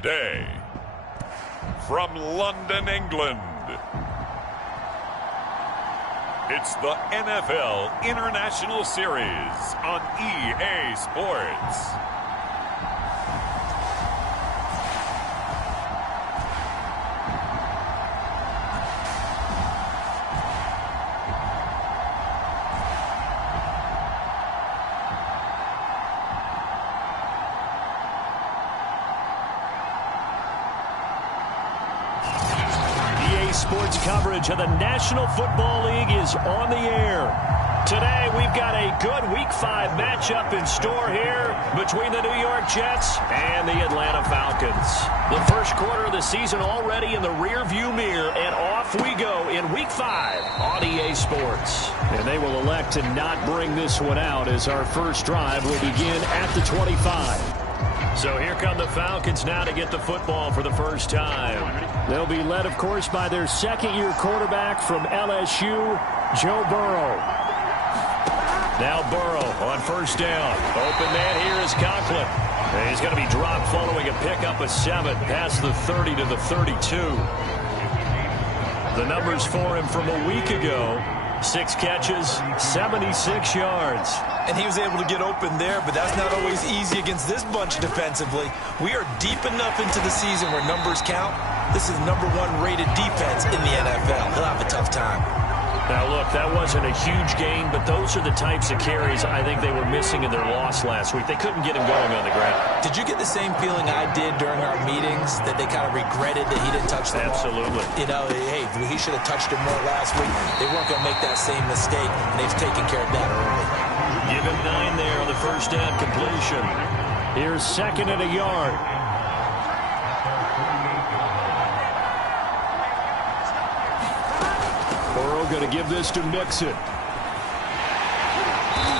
Today, from London, England, it's the NFL International Series on EA Sports. Sports coverage of the National Football League is on the air. Today, we've got a good Week 5 matchup in store here between the New York Jets and the Atlanta Falcons. The first quarter of the season already in the rearview mirror, and off we go in Week 5 on EA Sports. And they will elect to not bring this one out as our first drive will begin at the 25. So here come the Falcons now to get the football for the first time. They'll be led, of course, by their second-year quarterback from LSU, Joe Burrow. Now Burrow on first down. Open man here is Conklin. And he's going to be dropped following a pickup of 7 past the 30 to the 32. The numbers for him from a week ago: 6 catches, 76 yards. And he was able to get open there, but that's not always easy against this bunch defensively. We are deep enough into the season where numbers count. This is #1 rated defense in the NFL. He'll have a tough time. Now, look, that wasn't a huge gain, but those are the types of carries I think they were missing in their loss last week. They couldn't get him going on the ground. Did you get the same feeling I did during our meetings, that they kind of regretted that he didn't touch the ball? Absolutely. You know, hey, he should have touched it more last week. They weren't going to make that same mistake, and they've taken care of that early. Give him 9 there on the first down completion. Here's 2nd and a yard. Burrow going to give this to Mixon.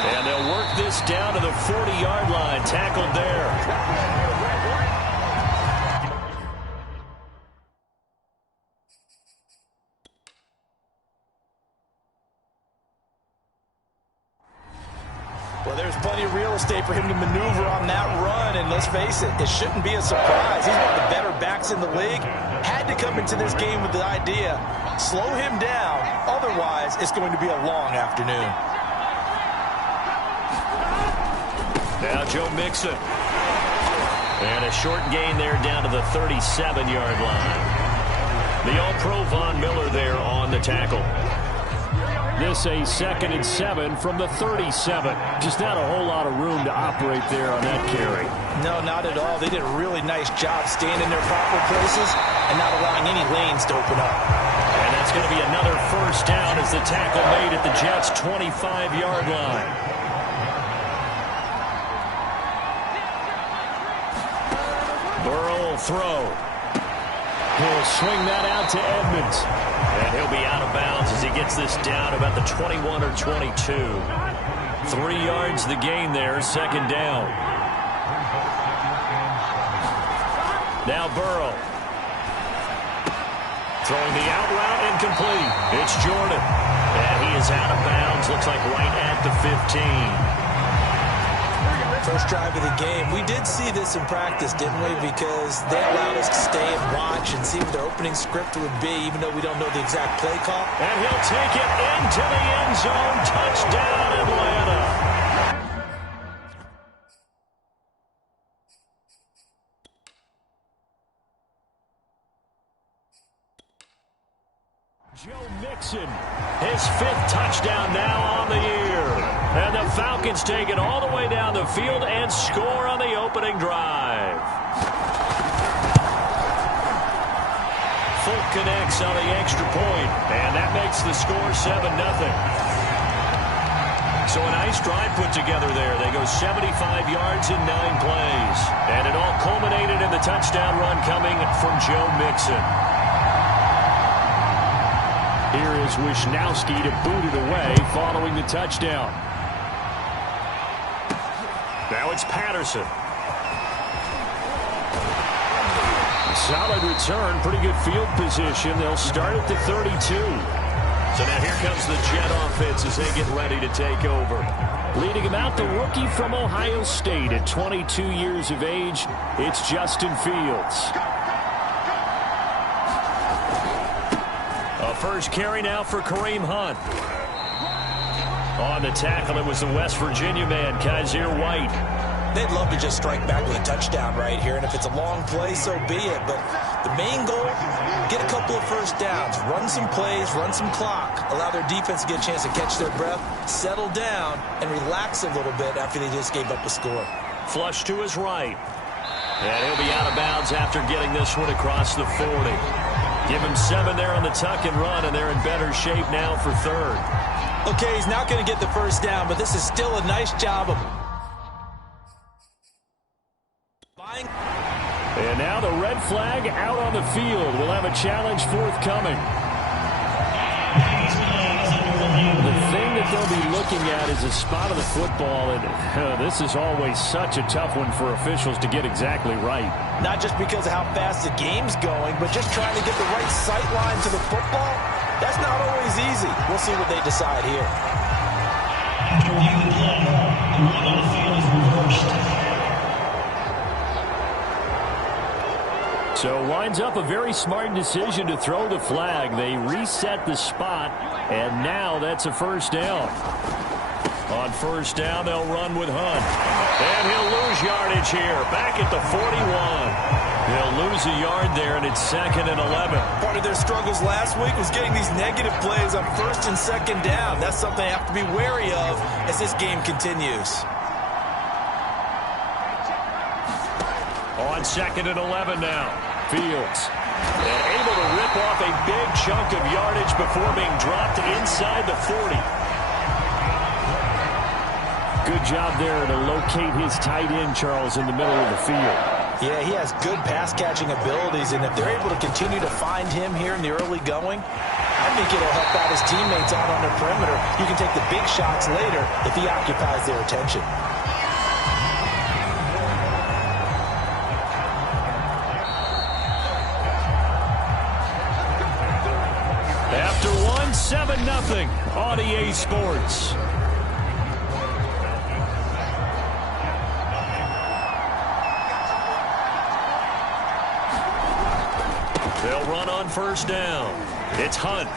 And they'll work this down to the 40-yard line. Tackled there. Well, there's plenty of real estate for him to maneuver on that run, and let's face it, it shouldn't be a surprise. He's one of the better backs in the league. Had to come into this game with the idea, slow him down, otherwise it's going to be a long afternoon. Now Joe Mixon. And a short gain there down to the 37-yard line. The All-Pro Von Miller there on the tackle. This a 2nd and 7 from the 37. Just not a whole lot of room to operate there on that carry. No, not at all. They did a really nice job staying in their proper places and not allowing any lanes to open up. And that's going to be another first down as the tackle made at the Jets' 25-yard line. Burrow will throw. He'll swing that out to Edmonds. And he'll be out of bounds as he gets this down about the 21 or 22. 3 yards the gain there, 2nd down. Now Burrow. Throwing the out route incomplete. It's Jordan. And he is out of bounds, looks like right at the 15. First drive of the game. We did see this in practice, didn't we? Because they allowed us to stay and watch and see what their opening script would be, even though we don't know the exact play call. And he'll take it into the end zone. Touchdown, Atlanta. Joe Mixon, his 5th touchdown now on the year. And the Falcons take it all the way down the field and score on the opening drive. Fulk connects on the extra point, and that makes the score 7-0. So a nice drive put together there. They go 75 yards in 9 plays. And it all culminated in the touchdown run coming from Joe Mixon. Here is Wisnowski to boot it away following the touchdown. Now it's Patterson. Solid return, pretty good field position. They'll start at the 32. So now here comes the Jet offense as they get ready to take over. Leading him out, the rookie from Ohio State at 22 years of age, it's Justin Fields. A first carry now for Kareem Hunt. On the tackle, it was the West Virginia man, Kaiser White. They'd love to just strike back with a touchdown right here, and if it's a long play, so be it. But the main goal, get a couple of first downs, run some plays, run some clock, allow their defense to get a chance to catch their breath, settle down, and relax a little bit after they just gave up a score. Flush to his right. And he'll be out of bounds after getting this one across the 40. Give him 7 there on the tuck and run, and they're in better shape now for third. Okay, he's not going to get the first down, but this is still a nice job of... And now the red flag out on the field. We'll have a challenge forthcoming. The thing that they'll be looking at is a spot of the football, and this is always such a tough one for officials to get exactly right. Not just because of how fast the game's going, but just trying to get the right sight line to the football. That's not always easy. We'll see what they decide here. After reviewing the play, the rule on the field is reversed. So winds up a very smart decision to throw the flag. They reset the spot, and now that's a first down. On first down, they'll run with Hunt. And he'll lose yardage here, back at the 41. They'll lose a yard there, and it's 2nd and 11. Part of their struggles last week was getting these negative plays on first and second down. That's something they have to be wary of as this game continues. On 2nd and 11 now. Fields. And able to rip off a big chunk of yardage before being dropped inside the 40. Good job there to locate his tight end, Charles, in the middle of the field. Yeah, he has good pass-catching abilities, and if they're able to continue to find him here in the early going, I think it'll help out his teammates out on the perimeter. You can take the big shots later if he occupies their attention. After one, 7-0 on EA Sports. They'll run on first down. It's Hunt.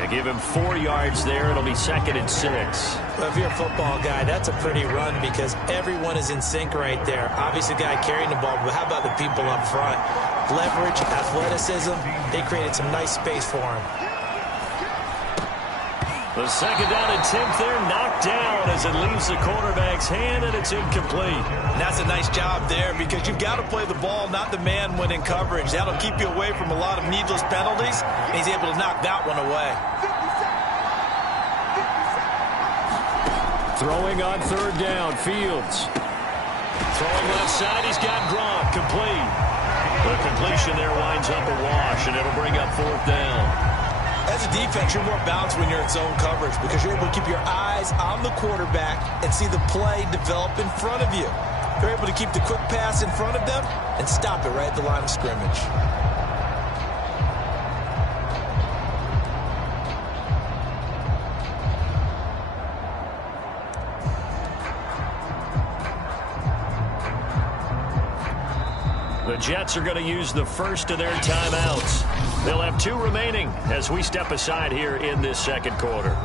They give him 4 yards there. It'll be 2nd and 6. Well, if you're a football guy, that's a pretty run because everyone is in sync right there. Obviously, the guy carrying the ball, but how about the people up front? Leverage, athleticism, they created some nice space for him. The 2nd down attempt there knocked down as it leaves the cornerback's hand, and it's incomplete. And that's a nice job there because you've got to play the ball, not the man when in coverage. That'll keep you away from a lot of needless penalties, and he's able to knock that one away. Throwing on 3rd down, Fields. Throwing left side, he's got Gronk, complete. The completion there winds up a wash, and it'll bring up 4th down. As a defense, you're more balanced when you're in zone coverage because you're able to keep your eyes on the quarterback and see the play develop in front of you. You're able to keep the quick pass in front of them and stop it right at the line of scrimmage. The Jets are going to use the first of their timeouts. They'll have 2 remaining as we step aside here in this 2nd quarter.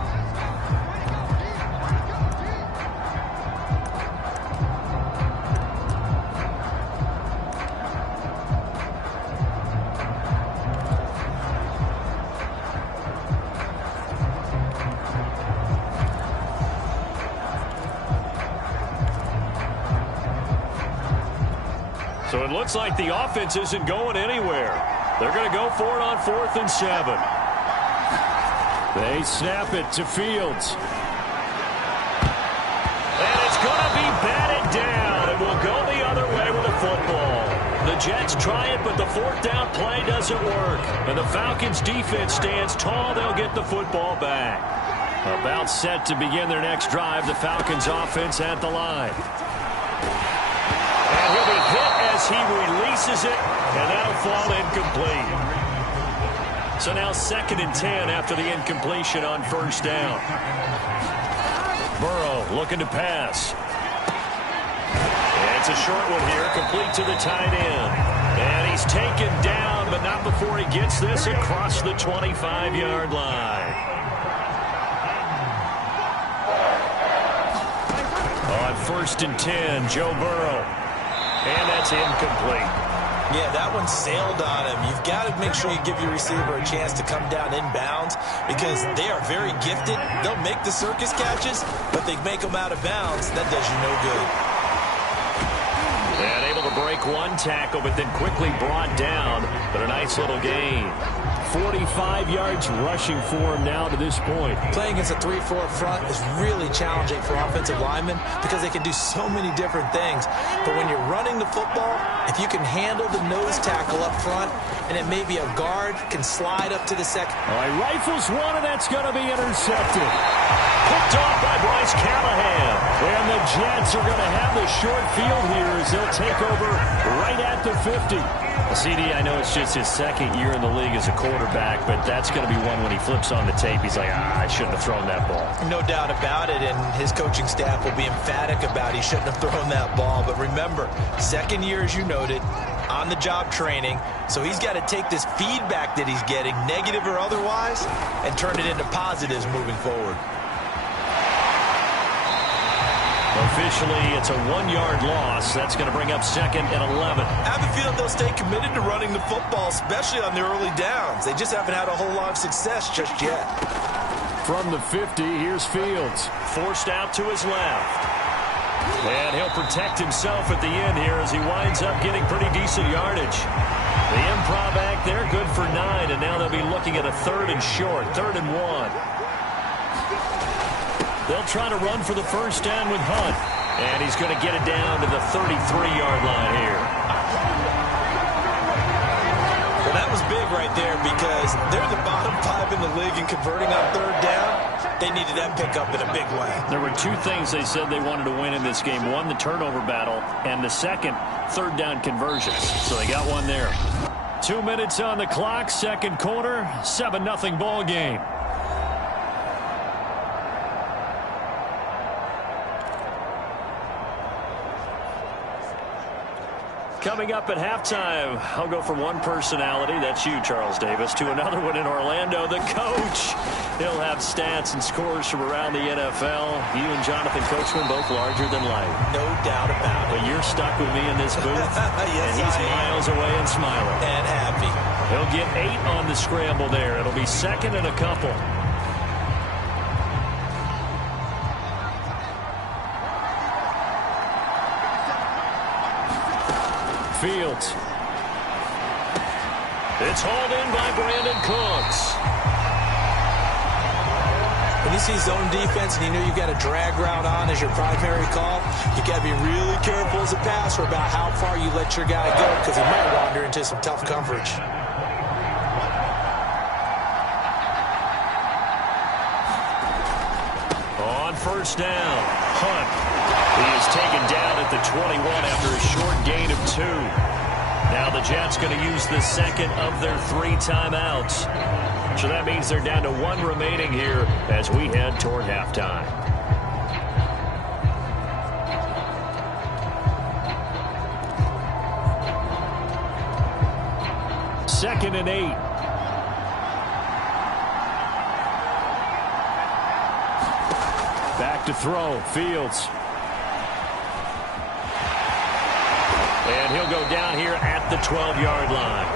So it looks like the offense isn't going anywhere. They're going to go for it on 4th and 7. They snap it to Fields. And it's going to be batted down. It will go the other way with the football. The Jets try it, but the 4th down play doesn't work. And the Falcons defense stands tall. They'll get the football back. About set to begin their next drive. The Falcons offense at the line. And he'll be hit as he releases it, and that'll fall incomplete. So now 2nd and 10 after the incompletion on 1st down. Burrow looking to pass. It's a short one here, complete to the tight end. And he's taken down, but not before he gets this across the 25-yard line. On 1st and 10, Joe Burrow. And that's incomplete. Yeah, that one sailed on him. You've got to make sure you give your receiver a chance to come down inbounds because they are very gifted. They'll make the circus catches, but they make them out of bounds. That does you no good. And able to break one tackle, but then quickly brought down. But a nice little gain. 45 yards rushing for him now to this point. Playing against a 3-4 front is really challenging for offensive linemen because they can do so many different things. But when you're running the football, if you can handle the nose tackle up front, and it may be a guard, can slide up to the second. All right, rifles one, and that's going to be intercepted. Picked off by Bryce Callahan. And the Jets are going to have the short field here as they'll take over right at the 50. CD, I know it's just his second year in the league as a quarterback, but that's going to be one when he flips on the tape. He's like, I shouldn't have thrown that ball. No doubt about it, and his coaching staff will be emphatic about he shouldn't have thrown that ball. But remember, second year, as you noted, on-the-job training, so he's got to take this feedback that he's getting, negative or otherwise, and turn it into positives moving forward. Officially, it's a 1-yard loss. That's going to bring up 2nd and 11. I have a feeling they'll stay committed to running the football, especially on the early downs. They just haven't had a whole lot of success just yet. From the 50, here's Fields. Forced out to his left. And he'll protect himself at the end here as he winds up getting pretty decent yardage. The improv act there, good for 9, and now they'll be looking at a 3rd and short, 3rd and 1. They'll try to run for the first down with Hunt. And he's going to get it down to the 33-yard line here. Well, that was big right there because they're the bottom 5 in the league in converting on 3rd down. They needed that pickup in a big way. There were 2 things they said they wanted to win in this game. One, the turnover battle, and the second, 3rd down conversions. So they got one there. 2 minutes on the clock, 2nd quarter, 7-0 ball game. Coming up at halftime, I'll go from one personality, that's you, Charles Davis, to another one in Orlando, the coach. He'll have stats and scores from around the NFL. You and Jonathan Coachman, both larger than life. No doubt about it. But you're stuck with me in this booth, yes, and he's miles away and smiling. And happy. He'll get 8 on the scramble there. It'll be 2nd and a couple. Fields. It's hauled in by Brandon Cooks. When you see zone defense and you know you've got a drag route on as your primary call, you got to be really careful as a passer about how far you let your guy go because he might wander into some tough coverage. On 1st down, Hunt. He is taken down at the 21 after a short gain of 2. Now the Jets going to use the 2nd of their 3 timeouts. So that means they're down to 1 remaining here as we head toward halftime. Second and 8. Back to throw, Fields. And he'll go down here at the 12-yard line.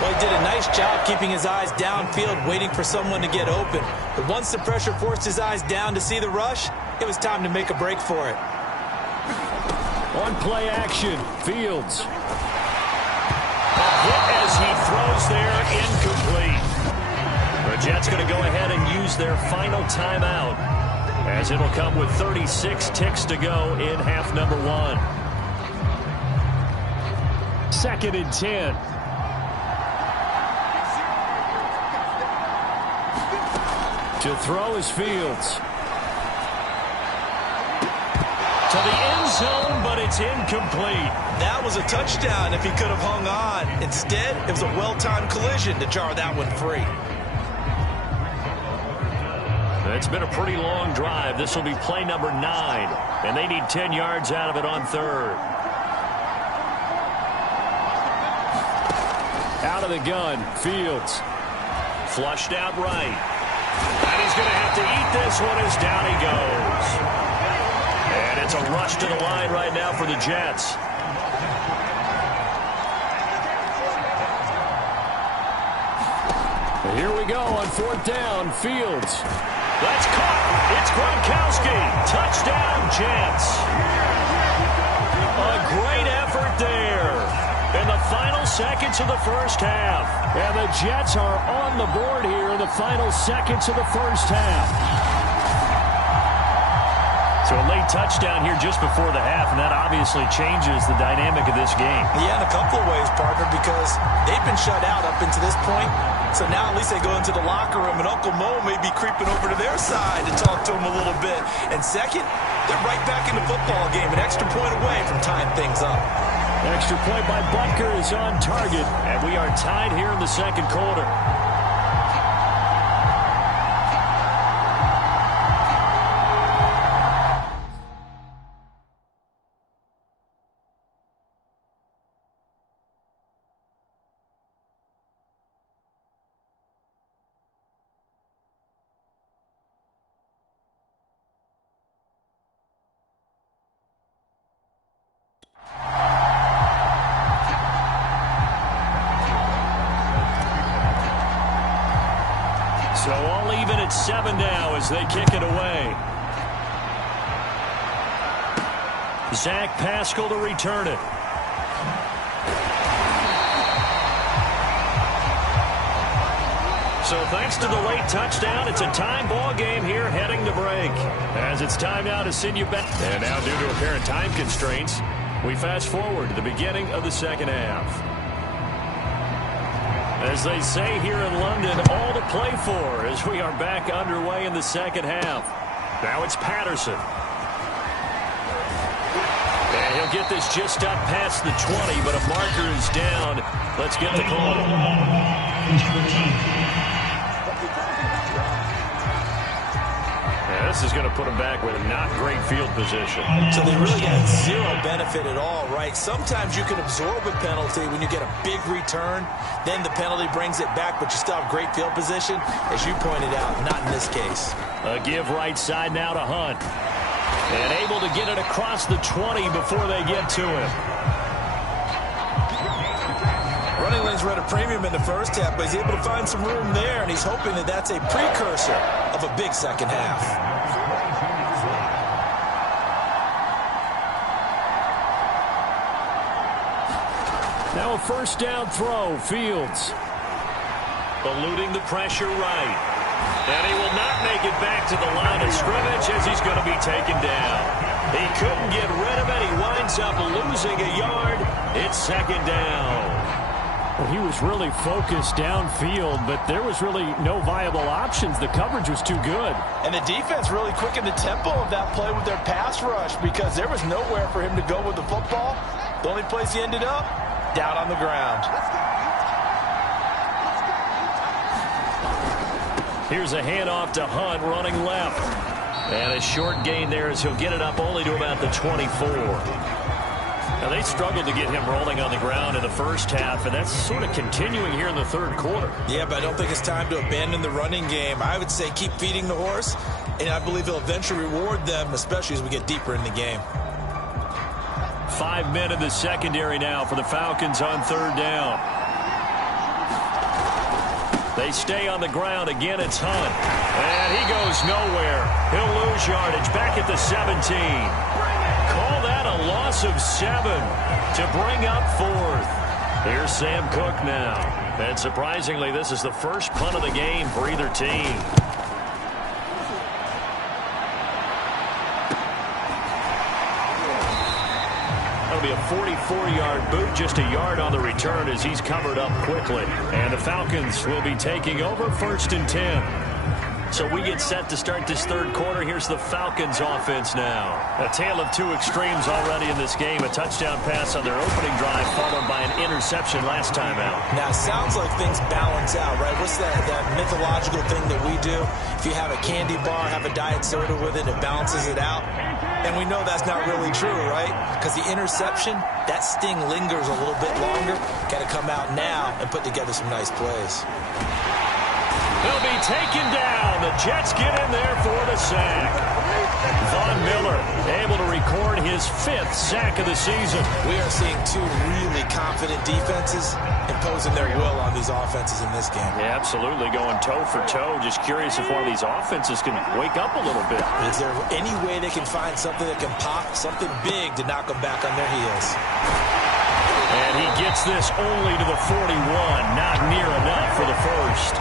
Well, he did a nice job keeping his eyes downfield, waiting for someone to get open. But once the pressure forced his eyes down to see the rush, it was time to make a break for it. On play action, Fields. A hit as he throws there, incomplete. The Jets going to go ahead and use their final timeout as it'll come with 36 ticks to go in half number 1. 2nd and 10. To throw is Fields. To the end zone, but it's incomplete. That was a touchdown if he could have hung on. Instead, it was a well-timed collision to jar that one free. It's been a pretty long drive. This will be play number 9, and they need 10 yards out of it on third. Out of the gun, Fields. Flushed out right. And he's going to have to eat this one as down he goes. And it's a rush to the line right now for the Jets. Here we go on 4th down. Fields. That's caught. It's Gronkowski. Touchdown, Jets. A great effort there in the final seconds of the first half. And the Jets are on the board here in the final seconds of the first half. So a late touchdown here just before the half, and that obviously changes the dynamic of this game. Yeah, in a couple of ways, partner, because they've been shut out up until this point. So now at least they go into the locker room, and Uncle Mo may be creeping over to their side to talk to them a little bit. And second, they're right back in the football game, an extra point away from tying things up. Extra point by Butker is on target, and we are tied here in the second quarter. So all even at 7 now as they kick it away. Zach Pascal to return it. So thanks to the late touchdown, it's a time ball game here heading to break. As it's time now to send you back. And now due to apparent time constraints, we fast forward to the beginning of the second half. As they say here in London, all to play for as we are back underway in the second half. Now it's Patterson. And he'll get this just up past the 20, but a marker is down. Let's get the call. This is going to put them back with a not great field position. So they really got zero benefit at all, right? Sometimes you can absorb a penalty when you get a big return. Then the penalty brings it back, but you still have great field position. As you pointed out, not in this case. A give right side now to Hunt. And able to get it across the 20 before they get to him. Running lanes were at a premium in the first half, but he's able to find some room there, and he's hoping that that's a precursor of a big second half. Now a first down throw, Fields. Eluding the pressure right. And he will not make it back to the line of scrimmage as he's going to be taken down. He couldn't get rid of it. He winds up losing a yard. It's second down. Well, he was really focused downfield, but there was really no viable options. The coverage was too good. And the defense really quickened the tempo of that play with their pass rush because there was nowhere for him to go with the football. The only place he ended up, down on the ground. Here's a handoff to Hunt running left. And a short gain there as he'll get it up only to about the 24. Now, they struggled to get him rolling on the ground in the first half, and that's sort of continuing here in the third quarter. Yeah, but I don't think it's time to abandon the running game. I would say keep feeding the horse, and I believe he'll eventually reward them, especially as we get deeper in the game. 5 men in the secondary now for the Falcons on third down. They stay on the ground. Again, it's Hunt. And he goes nowhere. He'll lose yardage back at the 17. Call that a loss of 7 to bring up fourth. Here's Sam Cook now. And surprisingly, this is the first punt of the game for either team. That'll be a 44-yard boot, just a yard on the return as he's covered up quickly. And the Falcons will be taking over first and 10. So we get set to start this third quarter. Here's the Falcons offense now. A tale of two extremes already in this game. A touchdown pass on their opening drive followed by an interception. interception last time out. Now, it sounds like things balance out, right? What's that mythological thing that we do? If you have a candy bar, have a diet soda with it, it balances it out. And we know that's not really true, right? Because the interception, that sting lingers a little bit longer. Got to come out now and put together some nice plays. He'll be taken down. The Jets get in there for the sack. Von Miller able to record his 5th sack of the season. We are seeing two really confident defenses imposing their will on these offenses in this game. Yeah, absolutely, going toe for toe. Just curious if one of these offenses can wake up a little bit. Is there any way they can find something that can pop, something big to knock them back on their heels? And he gets this only to the 41. Not near enough for the first.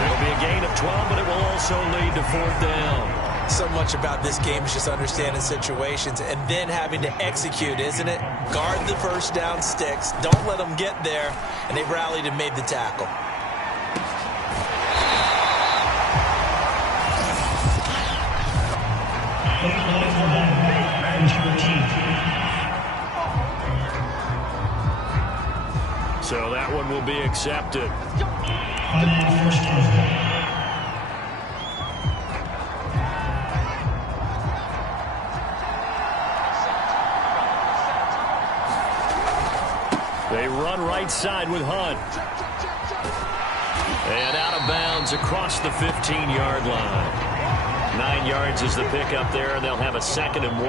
It'll be a gain of 12, but it will also lead to 4th down. So much about this game is just understanding situations and then having to execute, isn't it? Guard the first down sticks. Don't let them get there. And they rallied and made the tackle. So that one will be accepted. They run right side with Hunt. And out of bounds across the 15-yard line. 9 yards is the pickup there, and they'll have a 2nd and 1.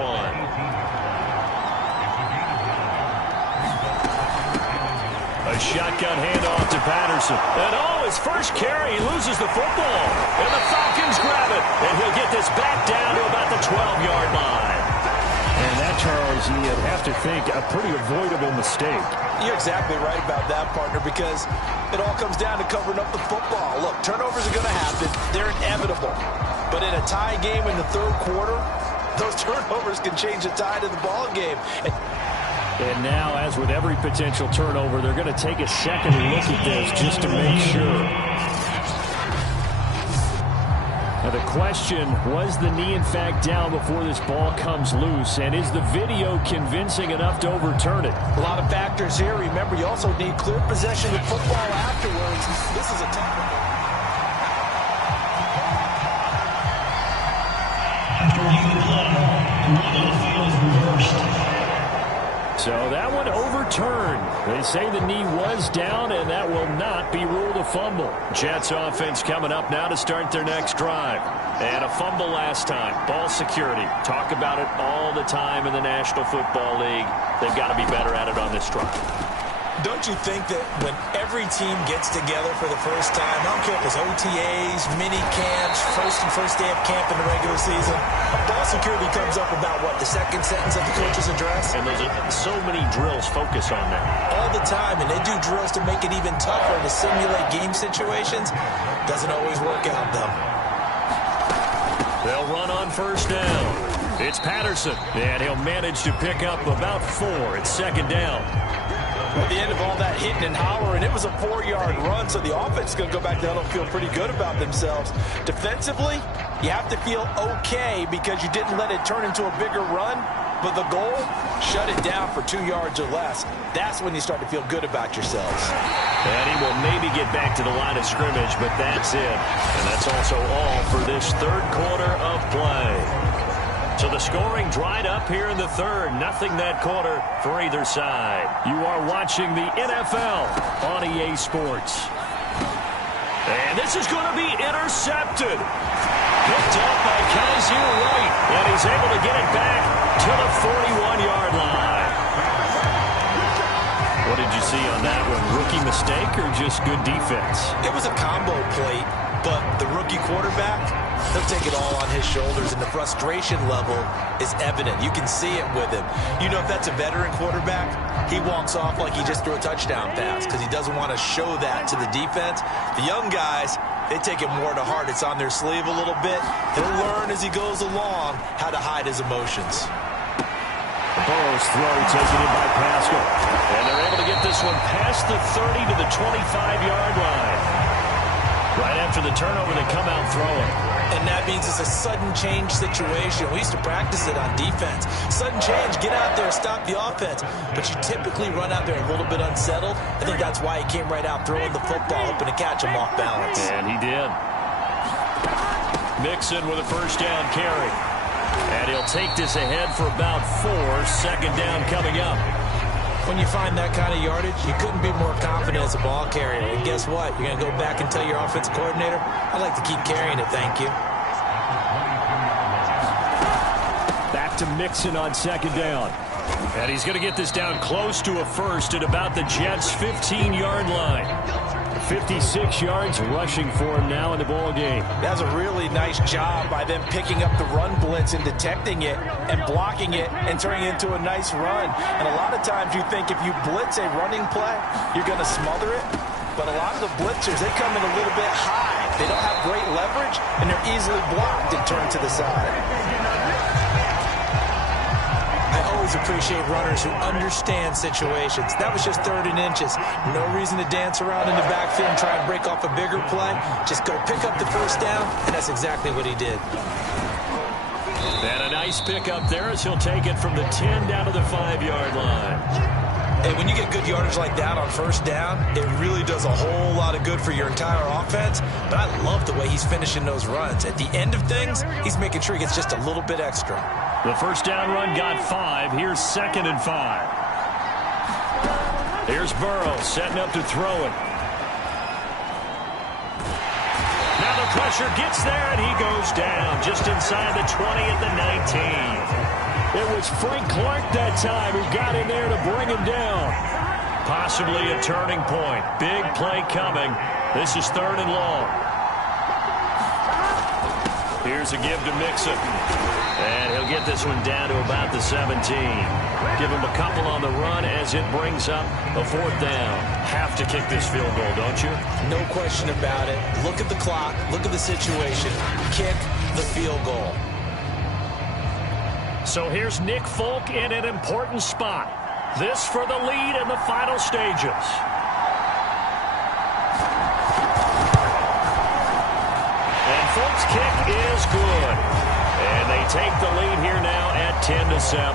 A shotgun handoff to Patterson. And his first carry, he loses the football. And the Falcons grab it. And he'll get this back down to about the 12-yard line. And that, Charles, you'd have to think a pretty avoidable mistake. You're exactly right about that, partner, because it all comes down to covering up the football. Look, turnovers are going to happen. They're inevitable. But in a tie game in the 3rd quarter, those turnovers can change the tide of the ball game. And now, as with every potential turnover, they're going to take a second look at this just to make sure. Now the question, was the knee in fact down before this ball comes loose? And is the video convincing enough to overturn it? A lot of factors here. Remember, you also need clear possession of football afterwards. This is a technical. After review the play, the rule on the field is reversed. So that one overturned. They say the knee was down, and that will not be ruled a fumble. Jets offense coming up now to start their next drive. And a fumble last time. Ball security. Talk about it all the time in the National Football League. They've got to be better at it on this drive. Don't you think that when every team gets together for the first time, I don't care if it's OTAs, mini camps, first day of camp in the regular season, ball security comes up about what, the 2nd sentence of the coach's address? And there's so many drills focus on that. All the time, and they do drills to make it even tougher to simulate game situations. Doesn't always work out, though. They'll run on first down. It's Patterson, and he'll manage to pick up about 4. It's 2nd down. At the end of all that hitting and hollering, it was a 4-yard run, so the offense is going to go back down and feel pretty good about themselves. Defensively, you have to feel okay because you didn't let it turn into a bigger run, but the goal, shut it down for 2 yards or less. That's when you start to feel good about yourselves. And he will maybe get back to the line of scrimmage, but that's it. And that's also all for this 3rd quarter of play. So the scoring dried up here in the 3rd. Nothing that quarter for either side. You are watching the NFL on EA Sports. And this is going to be intercepted. Picked up by Kaiser White. And he's able to get it back to the 41-yard line. What did you see on that one? Rookie mistake or just good defense? It was a combo plate, but the rookie quarterback, he'll take it all on his shoulders, and the frustration level is evident. You can see it with him. You know, if that's a veteran quarterback, he walks off like he just threw a touchdown pass because he doesn't want to show that to the defense. The young guys, they take it more to heart. It's on their sleeve a little bit. He'll learn as he goes along how to hide his emotions. Burrow's throw taken in by Pascal. And they're able to get this one past the 30 to the 25-yard line. Right after the turnover, they come out throwing. And that means it's a sudden change situation. We used to practice it on defense. Sudden change, get out there, stop the offense. But you typically run out there a little bit unsettled. I think that's why he came right out throwing the football, hoping to catch him off balance. And he did. Mixon with a first down carry. And he'll take this ahead for about 4. Second down coming up. When you find that kind of yardage, you couldn't be more confident as a ball carrier. And guess what? You're going to go back and tell your offensive coordinator, I'd like to keep carrying it, thank you. Back to Mixon on second down. And he's going to get this down close to a first at about the Jets' 15-yard line. 56 yards rushing for him now in the ball game. That's a really nice job by them picking up the run blitz and detecting it and blocking it and turning it into a nice run. And a lot of times you think if you blitz a running play, you're going to smother it. But a lot of the blitzers, they come in a little bit high. They don't have great leverage, and they're easily blocked and turned to the side. I always appreciate runners who understand situations. That was just 3rd and inches. No reason to dance around in the backfield and try and break off a bigger play. Just go pick up the first down, and that's exactly what he did. And a nice pickup there as he'll take it from the 10 down to the 5-yard line. And when you get good yardage like that on first down, it really does a whole lot of good for your entire offense. But I love the way he's finishing those runs. At the end of things, he's making sure he gets just a little bit extra. The first down run got 5. Here's 2nd and 5. Here's Burrow setting up to throw it. Now the pressure gets there, and he goes down just inside the 20 at the 19. It was Frank Clark that time who got in there to bring him down. Possibly a turning point. Big play coming. This is 3rd and long. Here's a give to Mixon. And he'll get this one down to about the 17. Give him a couple on the run as it brings up a 4th down. Have to kick this field goal, don't you? No question about it. Look at the clock. Look at the situation. Kick the field goal. So here's Nick Folk in an important spot. This for the lead in the final stages. And Folk's kick is good. And they take the lead here now at 10-7.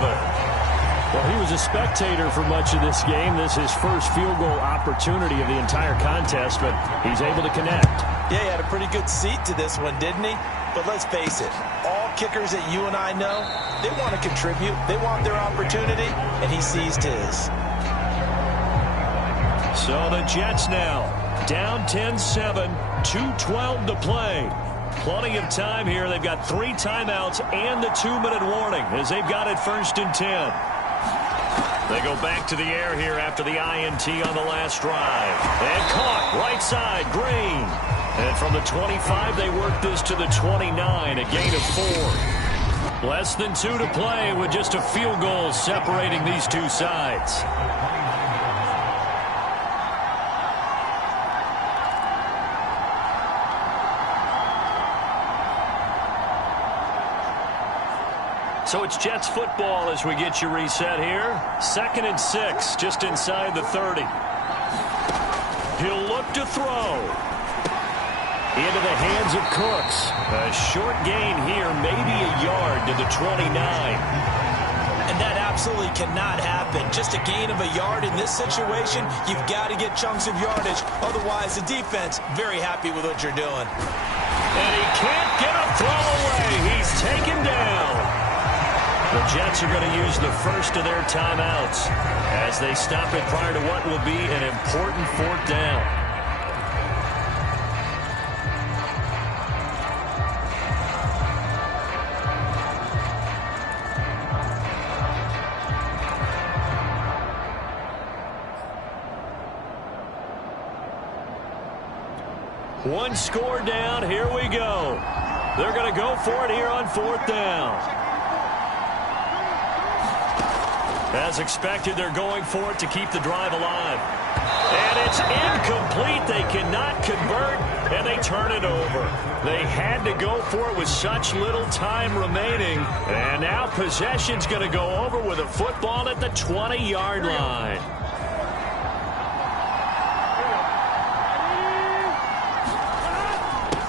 Well, he was a spectator for much of this game. This is his first field goal opportunity of the entire contest, but he's able to connect. Yeah, he had a pretty good seat to this one, didn't he? But let's face it, all kickers that you and I know, they want to contribute. They want their opportunity, and he seized his. So the Jets now down 10-7, 2:12 to play. Plenty of time here. They've got 3 timeouts and the 2-minute warning as they've got it 1st and 10. They go back to the air here after the INT on the last drive. And caught right side, Green. And from the 25, they work this to the 29, a gain of 4. Less than 2 to play with just a field goal separating these two sides. So it's Jets football as we get you reset here. 2nd and 6, just inside the 30. He'll look to throw. Into the hands of Cooks. A short gain here, maybe a yard to the 29. And that absolutely cannot happen. Just a gain of a yard in this situation, you've got to get chunks of yardage. Otherwise, the defense, very happy with what you're doing. And he can't get a throw away. He's taken down. The Jets are going to use the first of their timeouts as they stop it prior to what will be an important 4th down. One score down. Here we go. They're going to go for it here on 4th down. As expected, they're going for it to keep the drive alive. And it's incomplete. They cannot convert, and they turn it over. They had to go for it with such little time remaining. And now possession's going to go over with a football at the 20-yard line.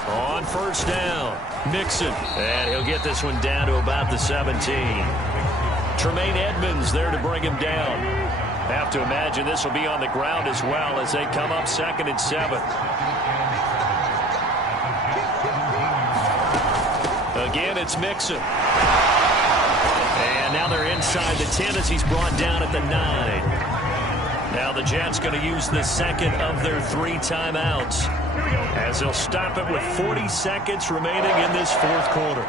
On 1st down, Mixon. And he'll get this one down to about the 17. Tremaine Edmonds there to bring him down. Have to imagine this will be on the ground as well as they come up 2nd and 7. Again, it's Mixon. And now they're inside the 10 as he's brought down at the 9. Now the Jets going to use the second of their 3 timeouts as they'll stop it with 40 seconds remaining in this 4th quarter.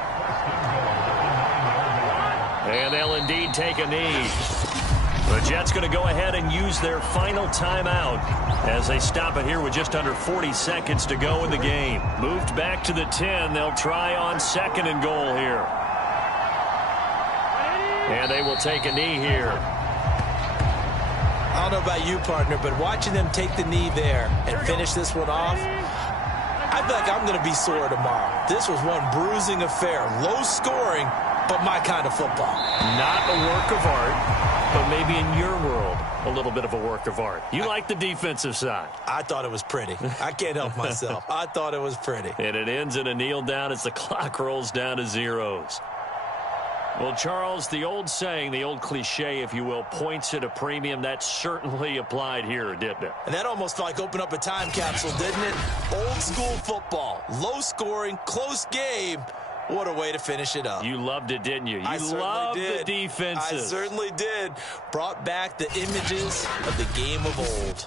And they'll indeed take a knee. The Jets going to go ahead and use their final timeout as they stop it here with just under 40 seconds to go in the game. Moved back to the 10. They'll try on 2nd and goal here. And they will take a knee here. I don't know about you, partner, but watching them take the knee there and finish this one off, I feel like I'm going to be sore tomorrow. This was one bruising affair. Low scoring, but my kind of football. Not a work of art, but maybe in your world, a little bit of a work of art. You like the defensive side. I thought it was pretty. I can't help myself. I thought it was pretty. And it ends in a kneel down as the clock rolls down to zeros. Well, Charles, the old saying, the old cliche, if you will, points at a premium. That certainly applied here, didn't it? And that almost felt like opened up a time capsule, didn't it? Old school football, low scoring, close game. What a way to finish it up. You loved it, didn't you? I loved did. the defenses. I certainly did. Brought back the images of the game of old.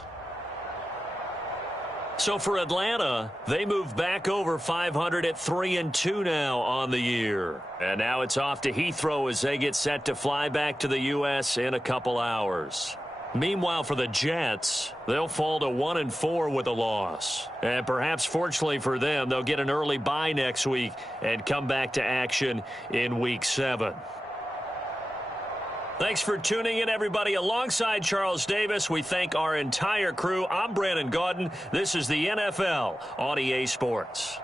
So for Atlanta, they move back over 500 at 3-2 now on the year. And now it's off to Heathrow as they get set to fly back to the U.S. in a couple hours. Meanwhile, for the Jets, they'll fall to 1-4 with a loss. And perhaps fortunately for them, they'll get an early bye next week and come back to action in Week 7. Thanks for tuning in, everybody. Alongside Charles Davis, we thank our entire crew. I'm Brandon Gaudin. This is the NFL on EA Sports.